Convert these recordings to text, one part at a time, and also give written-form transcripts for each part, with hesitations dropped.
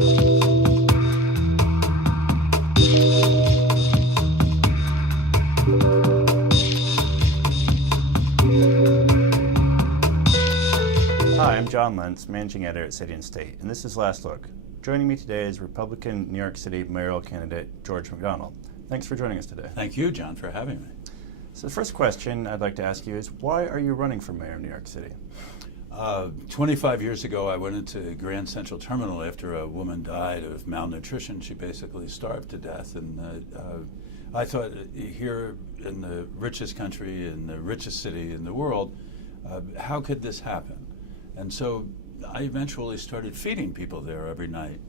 Hi, I'm John Lentz, Managing Editor at City and State, and this is Last Look. Joining me today is Republican New York City mayoral candidate George McDonald. Thanks for joining us today. Thank you, John, for having me. So the first question I'd like to ask you is, why are you running for mayor of New York City? 25 years ago, I went into Grand Central Terminal after a woman died of malnutrition. She basically starved to death. And I thought, here in the richest country, in the richest city in the world, how could this happen? And so I eventually started feeding people there every night.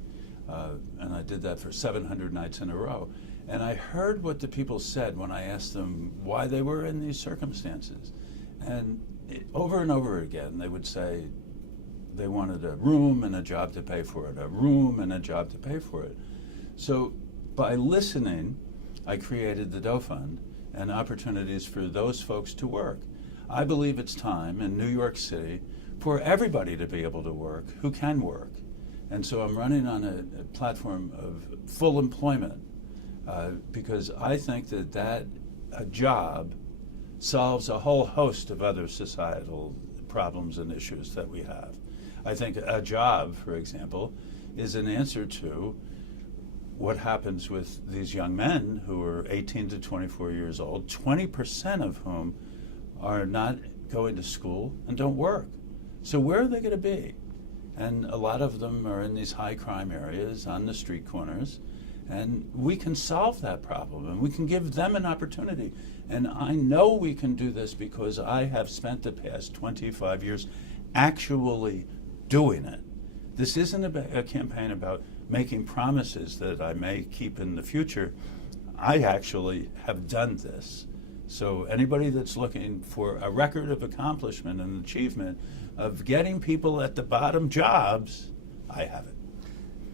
And I did that for 700 nights in a row. And I heard what the people said when I asked them why they were in these circumstances. And over and over again, they would say they wanted a room and a job to pay for it, a room and a job to pay for it. So by listening, I created the Doe Fund and opportunities for those folks to work. I believe it's time in New York City for everybody to be able to work who can work. And so I'm running on a platform of full employment because I think that a job solves a whole host of other societal problems and issues that we have. I think a job, for example, is an answer to what happens with these young men who are 18 to 24 years old, 20% of whom are not going to school and don't work. So where are they going to be? And a lot of them are in these high crime areas on the street corners. And we can solve that problem, and we can give them an opportunity. And I know we can do this because I have spent the past 25 years actually doing it. This isn't a campaign about making promises that I may keep in the future. I actually have done this. So anybody that's looking for a record of accomplishment and achievement of getting people at the bottom jobs, I have it.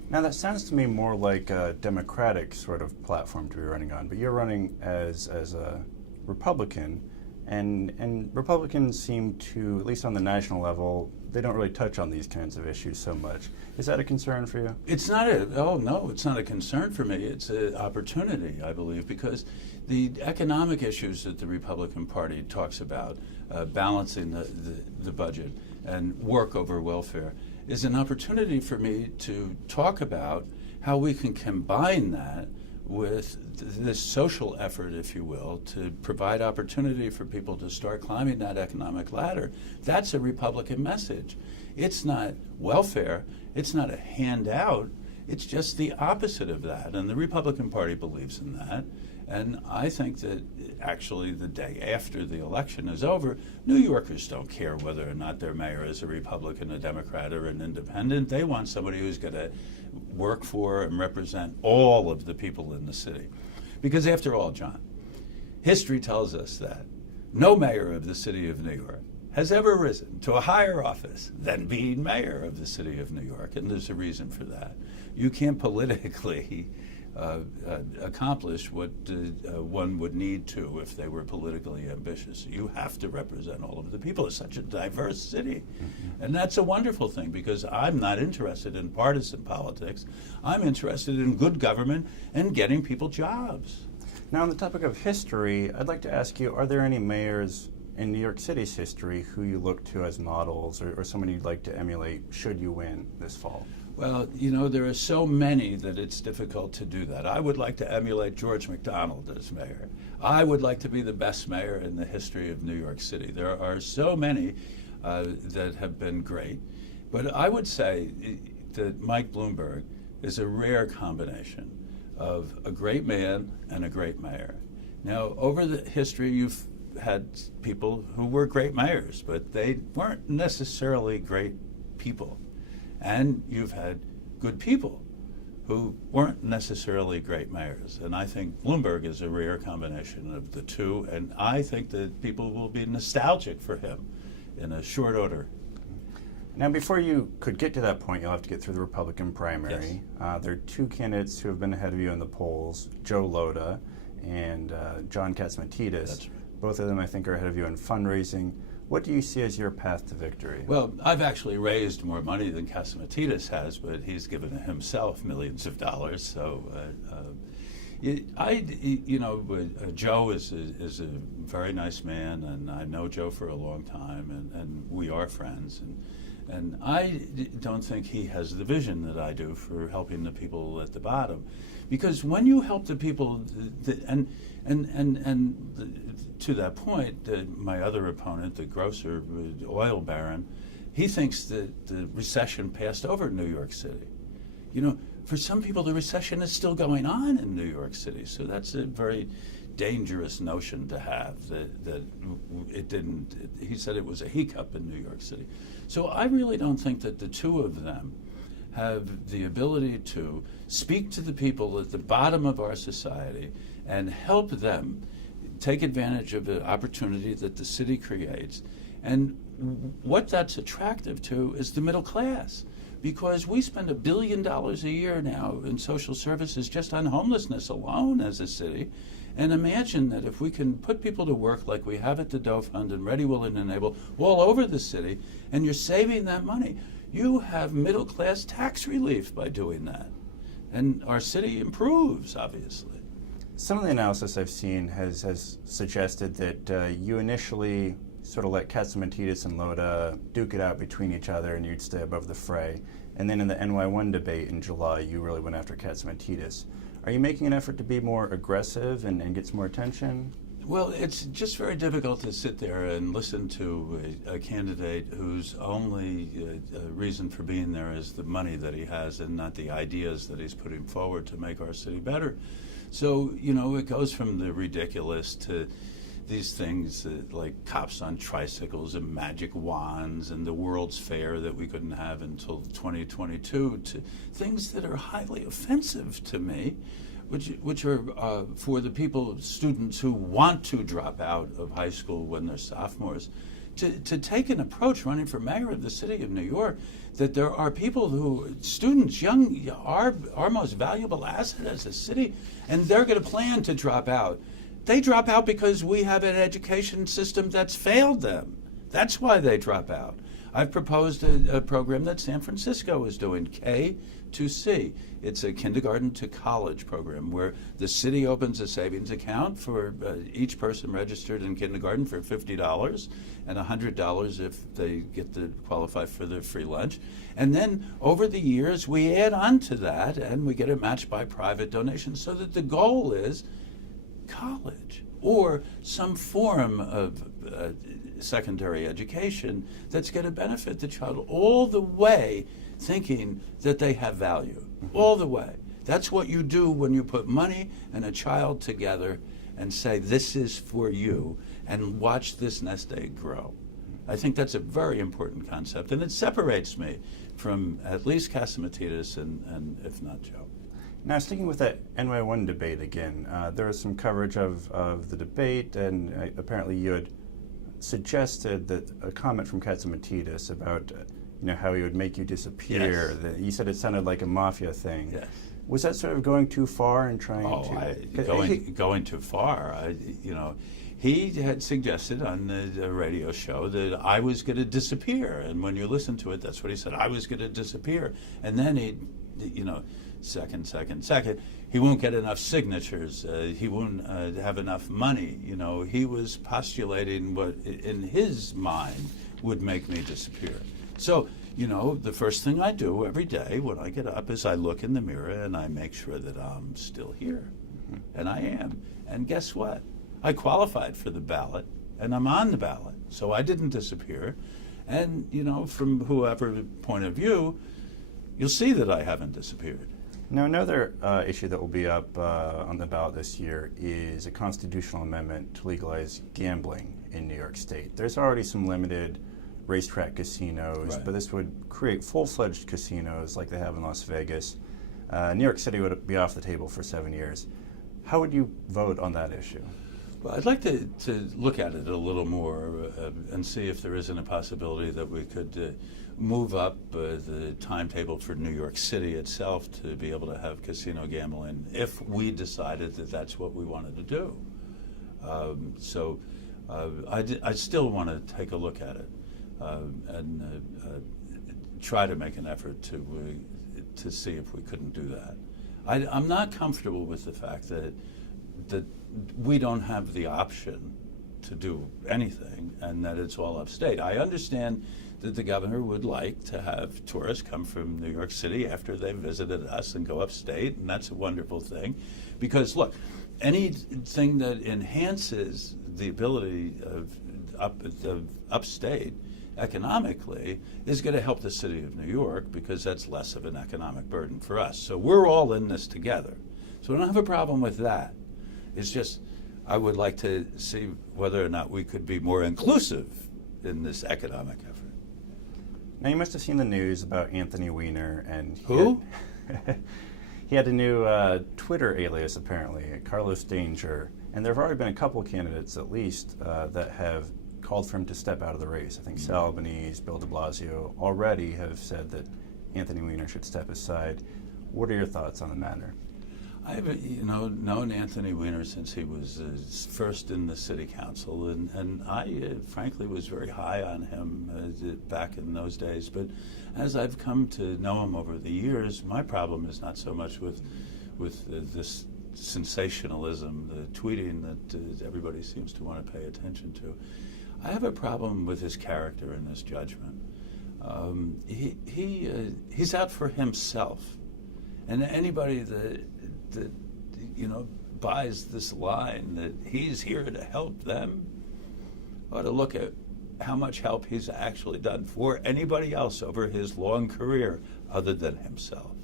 Now that sounds to me more like a Democratic sort of platform to be running on, but you're running as a Republican, and Republicans seem to, at least on the national level, they don't really touch on these kinds of issues so much. Is that a concern for you? It's not it's not a concern for me. It's an opportunity, I believe, because the economic issues that the Republican Party talks about, balancing the budget and work over welfare, is an opportunity for me to talk about how we can combine that with this social effort, if you will, to provide opportunity for people to start climbing that economic ladder. That's a Republican message. It's not welfare. It's not a handout. It's just the opposite of that. And the Republican Party believes in that. And I think that actually the day after the election is over, New Yorkers don't care whether or not their mayor is a Republican, a Democrat, or an independent. They want somebody who's going to work for and represent all of the people in the city. Because after all, John, history tells us that no mayor of the city of New York has ever risen to a higher office than being mayor of the city of New York. And there's a reason for that. You can't politically accomplish what one would need to if they were politically ambitious. You have to represent all of the people. It's such a diverse city. Mm-hmm. And that's a wonderful thing because I'm not interested in partisan politics. I'm interested in good government and getting people jobs. Now, on the topic of history, I'd like to ask you, are there any mayors in New York City's history who you look to as models or someone you'd like to emulate should you win this fall? Well, you know, there are so many that it's difficult to do that. I would like to emulate George McDonald as mayor. I would like to be the best mayor in the history of New York City. There are so many that have been great. But I would say that Mike Bloomberg is a rare combination of a great man and a great mayor. Now, over the history, you've had people who were great mayors, but they weren't necessarily great people. And you've had good people who weren't necessarily great mayors. And I think Bloomberg is a rare combination of the two, and I think that people will be nostalgic for him in a short order. Now, before you could get to that point, you'll have to get through the Republican primary. Yes. There are two candidates who have been ahead of you in the polls, Joe Lhota and John Catsimatidis. That's right. Both of them, I think, are ahead of you in fundraising. What do you see as your path to victory? Well, I've actually raised more money than Catsimatidis has, but he's given himself millions of dollars. So, Joe is a very nice man, and I know Joe for a long time, and we are friends. And I don't think he has the vision that I do for helping the people at the bottom, because when you help the people, to that point, my other opponent, the grocer, oil baron, he thinks that the recession passed over New York City. You know, for some people, the recession is still going on in New York City. So that's a very dangerous notion to have, that it didn't. He said it was a hiccup in New York City. So I really don't think that the two of them have the ability to speak to the people at the bottom of our society and help them take advantage of the opportunity that the city creates. And what that's attractive to is the middle class, because we spend $1 billion a year now in social services just on homelessness alone as a city. And imagine that if we can put people to work like we have at the Doe Fund and Ready, Willing, and Able all over the city, and you're saving that money, you have middle-class tax relief by doing that. And our city improves, obviously. Some of the analysis I've seen has suggested that you initially sort of let Catsimatidis and Lota duke it out between each other and you'd stay above the fray. And then in the NY1 debate in July, you really went after Catsimatidis. Are you making an effort to be more aggressive and get some more attention? Well, it's just very difficult to sit there and listen to a candidate whose only reason for being there is the money that he has and not the ideas that he's putting forward to make our city better. So, you know, it goes from the ridiculous to these things like cops on tricycles and magic wands and the World's Fair that we couldn't have until 2022, to things that are highly offensive to me, which are for the students who want to drop out of high school when they're sophomores, to take an approach running for mayor of the city of New York, that there are people students, young, our most valuable asset as a city, and they're going to plan to drop out. They drop out because we have an education system that's failed them. That's why they drop out. I've proposed a program that San Francisco is doing, K to C. It's a kindergarten to college program where the city opens a savings account for each person registered in kindergarten for $50 and $100 if they get to qualify for the free lunch. And then over the years, we add on to that and we get it matched by private donations, so that the goal is college or some form of secondary education that's going to benefit the child all the way, thinking that they have value, all the way. That's what you do when you put money and a child together and say, this is for you, and watch this nest egg grow. I think that's a very important concept, and it separates me from at least Catsimatidis and if not Joe. Now, sticking with that NY1 debate again, there was some coverage of the debate, and apparently you had suggested that a comment from Catsimatidis about how he would make you disappear. Yes. That you said it sounded like a mafia thing. Yes. Was that sort of going too far in trying to? Going too far. He had suggested on the radio show that I was going to disappear, and when you listen to it, that's what he said. I was going to disappear, and then second. He won't get enough signatures. He won't have enough money. He was postulating what in his mind would make me disappear. So, the first thing I do every day when I get up is I look in the mirror and I make sure that I'm still here. Mm-hmm. And I am. And guess what? I qualified for the ballot, and I'm on the ballot. So I didn't disappear. And, from whoever point of view, you'll see that I haven't disappeared. Now, another issue that will be up on the ballot this year is a constitutional amendment to legalize gambling in New York State. There's already some limited racetrack casinos, right, but this would create full-fledged casinos like they have in Las Vegas. New York City would be off the table for 7 years. How would you vote on that issue? Well, I'd like to look at it a little more and see if there isn't a possibility that we could move up the timetable for New York City itself to be able to have casino gambling if we decided that that's what we wanted to do. So I still want to take a look at it and try to make an effort to see if we couldn't do that. I'm not comfortable with the fact that we don't have the option to do anything and that it's all upstate. I understand that the governor would like to have tourists come from New York City after they've visited us and go upstate, and that's a wonderful thing. Because, look, anything that enhances the ability of upstate economically is going to help the city of New York, because that's less of an economic burden for us. So we're all in this together. So I don't have a problem with that. It's just I would like to see whether or not we could be more inclusive in this economic effort. Now, you must have seen the news about Anthony Weiner and Who? He had a new Twitter alias, apparently, Carlos Danger. And there have already been a couple candidates, at least, that have called for him to step out of the race. I think Sal Albanese, Bill de Blasio already have said that Anthony Weiner should step aside. What are your thoughts on the matter? I've known Anthony Weiner since he was first in the city council, and I frankly was very high on him back in those days. But as I've come to know him over the years, my problem is not so much with this sensationalism, the tweeting that everybody seems to want to pay attention to. I have a problem with his character and his judgment. He's out for himself, and anybody that buys this line that he's here to help them ought to look at how much help he's actually done for anybody else over his long career other than himself.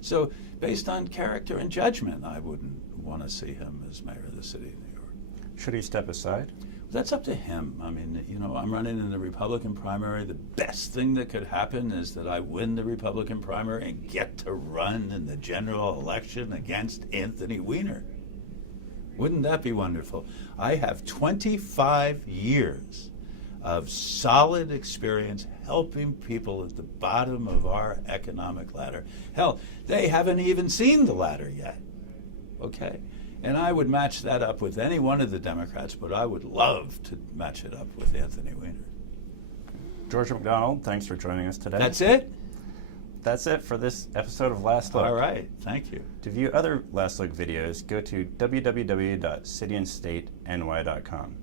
So based on character and judgment, I wouldn't want to see him as mayor of the city of New York. Should he step aside? That's up to him. I mean, I'm running in the Republican primary. The best thing that could happen is that I win the Republican primary and get to run in the general election against Anthony Weiner. Wouldn't that be wonderful? I have 25 years of solid experience helping people at the bottom of our economic ladder. Hell, they haven't even seen the ladder yet. Okay? And I would match that up with any one of the Democrats, but I would love to match it up with Anthony Weiner. George McDonald, thanks for joining us today. That's it? That's it for this episode of Last Look. All right, thank you. To view other Last Look videos, go to www.cityandstateny.com.